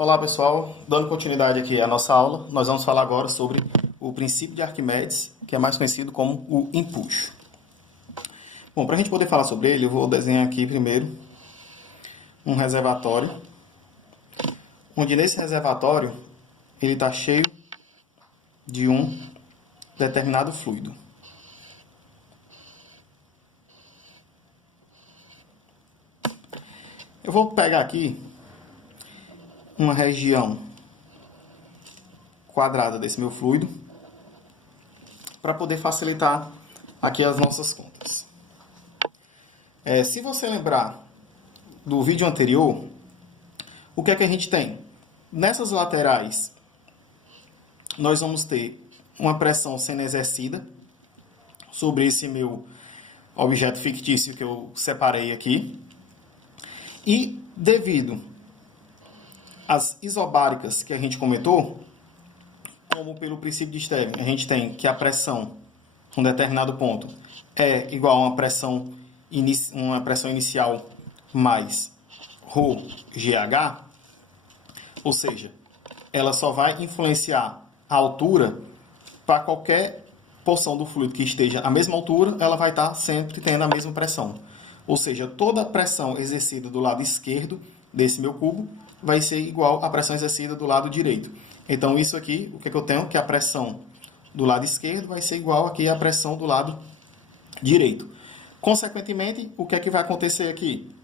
Olá pessoal, dando continuidade aqui à nossa aula, nós vamos falar agora sobre o princípio de Arquimedes, que é mais conhecido como o empuxo. Bom, para a gente poder falar sobre ele, eu vou desenhar aqui primeiro um reservatório, onde nesse reservatório ele está cheio de um determinado fluido. Eu vou pegar aqui uma região quadrada desse meu fluido para poder facilitar aqui as nossas contas. Se você lembrar do vídeo anterior, o que é que a gente tem? Nessas laterais, nós vamos ter uma pressão sendo exercida sobre esse meu objeto fictício que eu separei aqui. E devido às isobáricas que a gente comentou, como pelo princípio de Stevin, a gente tem que a pressão em um determinado ponto é igual a uma pressão inicial mais ρgh, ou seja, ela só vai influenciar a altura para qualquer porção do fluido que esteja à mesma altura, ela vai estar sempre tendo a mesma pressão. Ou seja, toda a pressão exercida do lado esquerdo desse meu cubo vai ser igual à pressão exercida do lado direito. Então, isso aqui, o que é que eu tenho? Que a pressão do lado esquerdo vai ser igual aqui à pressão do lado direito. Consequentemente, o que é que vai acontecer aqui?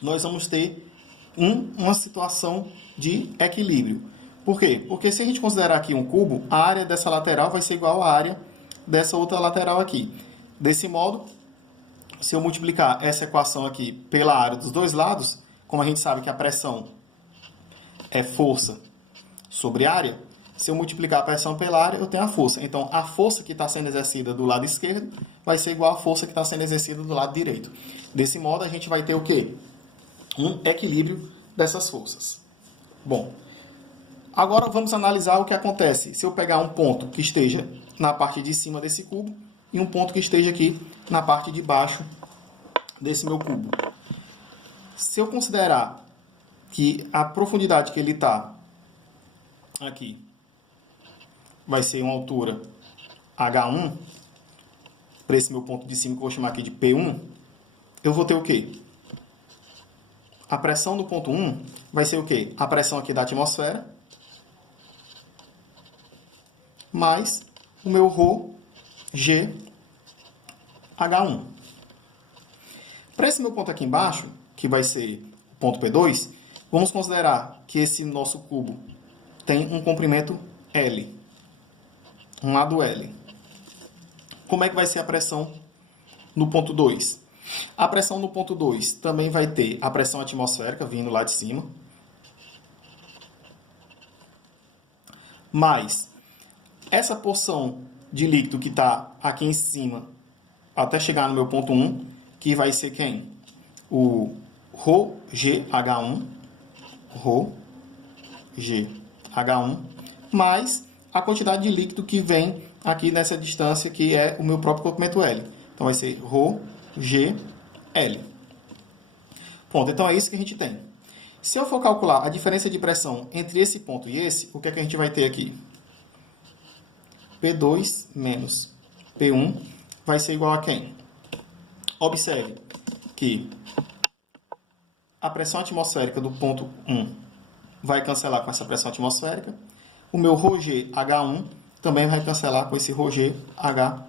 Nós vamos ter uma situação de equilíbrio. Por quê? Porque se a gente considerar aqui um cubo, a área dessa lateral vai ser igual à área dessa outra lateral aqui. Desse modo, se eu multiplicar essa equação aqui pela área dos dois lados, como a gente sabe que a pressão é força sobre área, se eu multiplicar a pressão pela área, eu tenho a força. Então, a força que está sendo exercida do lado esquerdo vai ser igual à força que está sendo exercida do lado direito. Desse modo, a gente vai ter o quê? Um equilíbrio dessas forças. Bom, agora vamos analisar o que acontece se eu pegar um ponto que esteja na parte de cima desse cubo e um ponto que esteja aqui na parte de baixo desse meu cubo. Se eu considerar que a profundidade que ele está aqui vai ser uma altura H1, para esse meu ponto de cima que eu vou chamar aqui de P1, eu vou ter o quê? A pressão do ponto 1 vai ser o quê? A pressão aqui da atmosfera mais o meu ρg H1. Para esse meu ponto aqui embaixo, que vai ser o ponto P2, vamos considerar que esse nosso cubo tem um comprimento L, um lado L. Como é que vai ser a pressão no ponto 2? A pressão no ponto 2 também vai ter a pressão atmosférica vindo lá de cima, mas essa porção de líquido que está aqui em cima até chegar no meu ponto 1, que vai ser quem? O ρgH1, mais a quantidade de líquido que vem aqui nessa distância, que é o meu próprio comprimento L. Então, vai ser ρgL. Pronto, então é isso que a gente tem. Se eu for calcular a diferença de pressão entre esse ponto e esse, o que é que a gente vai ter aqui? P2 menos P1 vai ser igual a quem? Observe que a pressão atmosférica do ponto 1 vai cancelar com essa pressão atmosférica. O meu ρgH1 também vai cancelar com esse ρgH1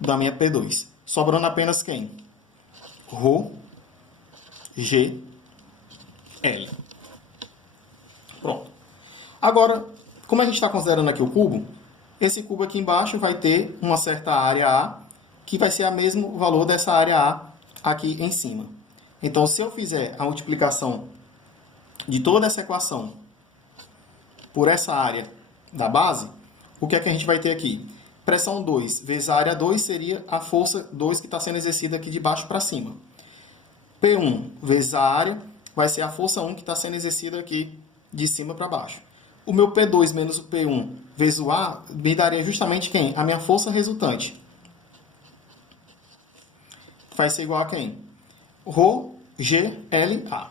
da minha P2. Sobrando apenas quem? ρgL. Pronto. Agora, como a gente está considerando aqui o cubo, esse cubo aqui embaixo vai ter uma certa área A, que vai ser o mesmo valor dessa área A aqui em cima. Então, se eu fizer a multiplicação de toda essa equação por essa área da base, o que é que a gente vai ter aqui? Pressão 2 vezes a área 2 seria a força 2 que está sendo exercida aqui de baixo para cima. P1 vezes a área vai ser a força 1 que está sendo exercida aqui de cima para baixo. O meu P2 menos o P1 vezes o A me daria justamente quem? A minha força resultante. Vai ser igual a quem? ρgLA.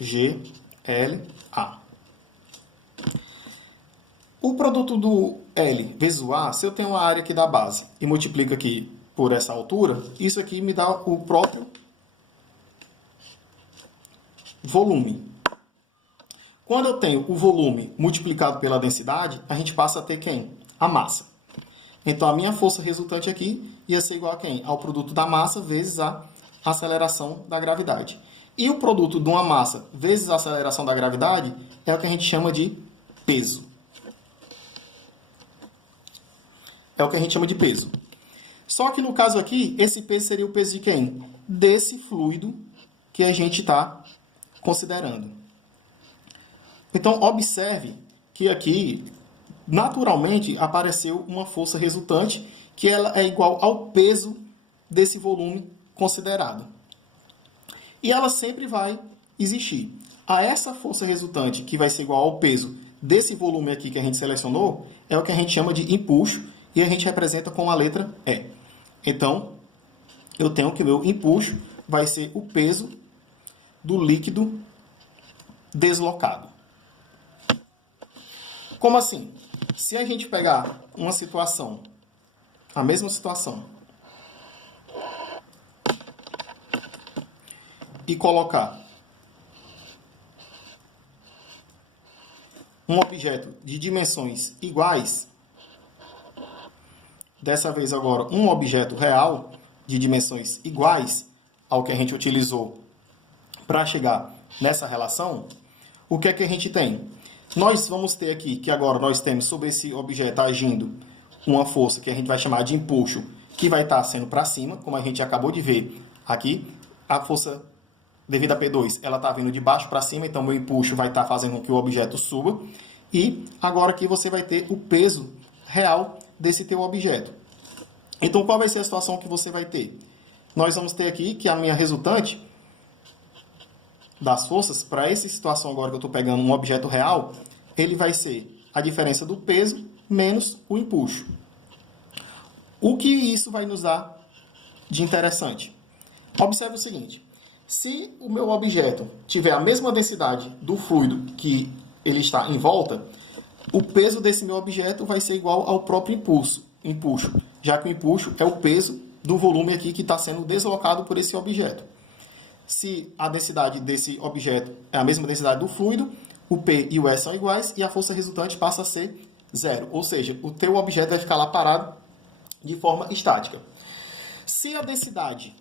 GLA. O produto do L vezes o A, se eu tenho uma área aqui da base e multiplico aqui por essa altura, isso aqui me dá o próprio volume. Quando eu tenho o volume multiplicado pela densidade, a gente passa a ter quem? A massa. Então, a minha força resultante aqui ia ser igual a quem? Ao produto da massa vezes a aceleração da gravidade. E o produto de uma massa vezes a aceleração da gravidade é o que a gente chama de peso. É o que a gente chama de peso. Só que no caso aqui, esse peso seria o peso de quem? Desse fluido que a gente está considerando. Então, observe que aqui, naturalmente, apareceu uma força resultante que ela é igual ao peso desse volume considerado. E ela sempre vai existir. A essa força resultante, que vai ser igual ao peso desse volume aqui que a gente selecionou, é o que a gente chama de empuxo, e a gente representa com a letra E. Então, eu tenho que o meu empuxo vai ser o peso do líquido deslocado. Como assim? Se a gente pegar uma situação, a mesma situação, e colocar um objeto de dimensões iguais, dessa vez agora um objeto real de dimensões iguais ao que a gente utilizou para chegar nessa relação, o que é que a gente tem? Nós vamos ter aqui que agora nós temos sobre esse objeto agindo uma força que a gente vai chamar de empuxo, que vai estar sendo para cima, como a gente acabou de ver aqui. A força devido a P2, ela está vindo de baixo para cima, então meu empuxo vai estar fazendo com que o objeto suba. E agora aqui você vai ter o peso real desse teu objeto. Então, qual vai ser a situação que você vai ter? Nós vamos ter aqui que a minha resultante das forças, para essa situação agora que eu estou pegando um objeto real, ele vai ser a diferença do peso menos o empuxo. O que isso vai nos dar de interessante? Observe o seguinte: se o meu objeto tiver a mesma densidade do fluido que ele está em volta, o peso desse meu objeto vai ser igual ao próprio empuxo, já que o empuxo é o peso do volume aqui que está sendo deslocado por esse objeto. Se a densidade desse objeto é a mesma densidade do fluido, o P e o E são iguais e a força resultante passa a ser zero. Ou seja, o teu objeto vai ficar lá parado de forma estática. Se a densidade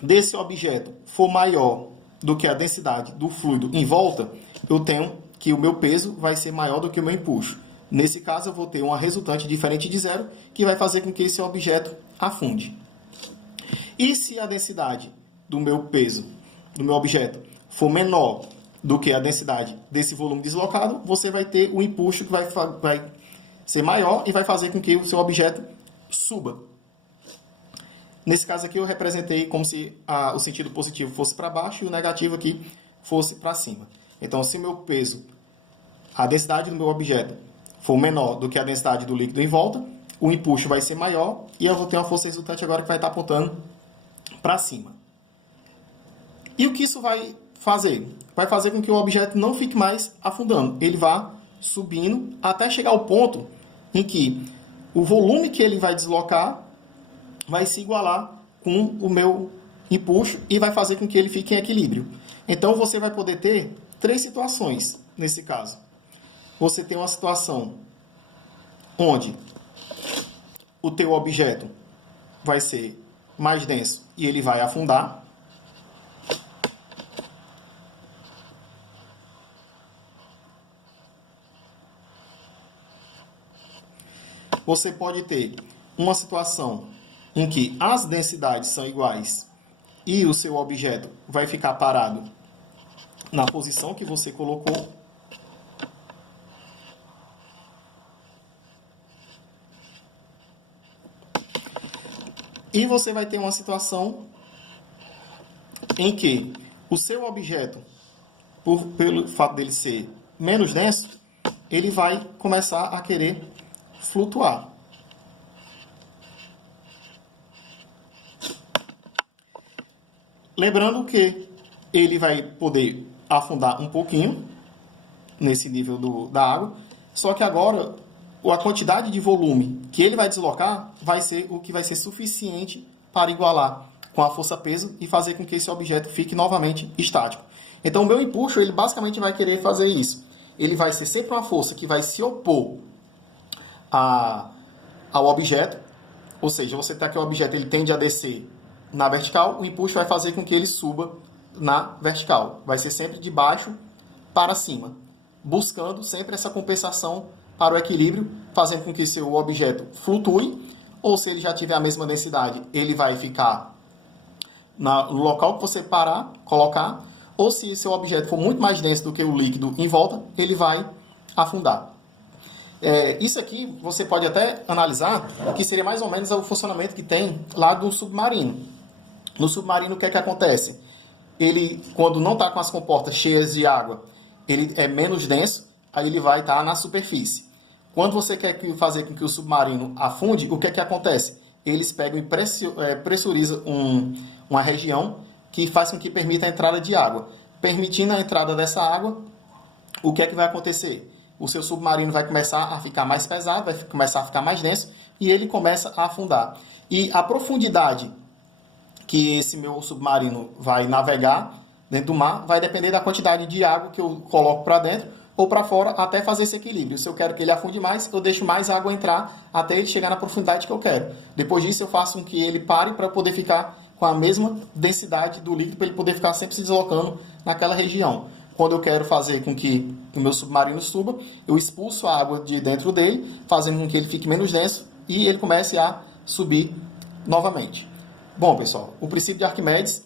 desse objeto for maior do que a densidade do fluido em volta, eu tenho que o meu peso vai ser maior do que o meu empuxo. Nesse caso, eu vou ter uma resultante diferente de zero, que vai fazer com que esse objeto afunde. E se a densidade do meu peso, do meu objeto, for menor do que a densidade desse volume deslocado, você vai ter o empuxo que vai ser maior e vai fazer com que o seu objeto suba. Nesse caso aqui, eu representei como se o sentido positivo fosse para baixo e o negativo aqui fosse para cima. Então, se o meu peso, a densidade do meu objeto, for menor do que a densidade do líquido em volta, o empuxo vai ser maior e eu vou ter uma força resultante agora que vai estar apontando para cima. E o que isso vai fazer? Vai fazer com que o objeto não fique mais afundando. Ele vá subindo até chegar ao ponto em que o volume que ele vai deslocar vai se igualar com o meu empuxo e vai fazer com que ele fique em equilíbrio. Então, você vai poder ter três situações nesse caso. Você tem uma situação onde o teu objeto vai ser mais denso e ele vai afundar. Você pode ter uma situação em que as densidades são iguais e o seu objeto vai ficar parado na posição que você colocou. E você vai ter uma situação em que o seu objeto, pelo fato dele ser menos denso, ele vai começar a querer flutuar. Lembrando que ele vai poder afundar um pouquinho nesse nível da água, só que agora a quantidade de volume que ele vai deslocar vai ser o que vai ser suficiente para igualar com a força-peso e fazer com que esse objeto fique novamente estático. Então, o meu empuxo, ele basicamente vai querer fazer isso. Ele vai ser sempre uma força que vai se opor ao objeto, ou seja, você está aqui, o objeto ele tende a descer na vertical, o empuxo vai fazer com que ele suba na vertical. Vai ser sempre de baixo para cima, buscando sempre essa compensação para o equilíbrio, fazendo com que seu objeto flutue, ou se ele já tiver a mesma densidade, ele vai ficar no local que você parar, colocar, ou se seu objeto for muito mais denso do que o líquido em volta, ele vai afundar. Isso aqui você pode até analisar, que seria mais ou menos o funcionamento que tem lá do submarino. No submarino, o que é que acontece? Ele, quando não está com as comportas cheias de água, ele é menos denso, aí ele vai estar na superfície. Quando você quer fazer com que o submarino afunde, o que é que acontece? Eles pegam e pressurizam uma região que faz com que permita a entrada de água. Permitindo a entrada dessa água, o que é que vai acontecer? O seu submarino vai começar a ficar mais pesado, vai começar a ficar mais denso e ele começa a afundar. E a profundidade que esse meu submarino vai navegar dentro do mar vai depender da quantidade de água que eu coloco para dentro ou para fora até fazer esse equilíbrio. Se eu quero que ele afunde mais, eu deixo mais água entrar até ele chegar na profundidade que eu quero. Depois disso, eu faço com que ele pare para poder ficar com a mesma densidade do líquido, para ele poder ficar sempre se deslocando naquela região. Quando eu quero fazer com que o meu submarino suba, eu expulso a água de dentro dele, fazendo com que ele fique menos denso e ele comece a subir novamente. Bom, pessoal, o princípio de Arquimedes,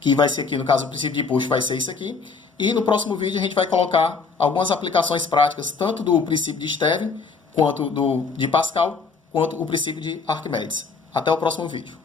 que vai ser aqui, no caso, o princípio de push vai ser isso aqui. E no próximo vídeo a gente vai colocar algumas aplicações práticas, tanto do princípio de Stevin, quanto de Pascal, quanto o princípio de Arquimedes. Até o próximo vídeo.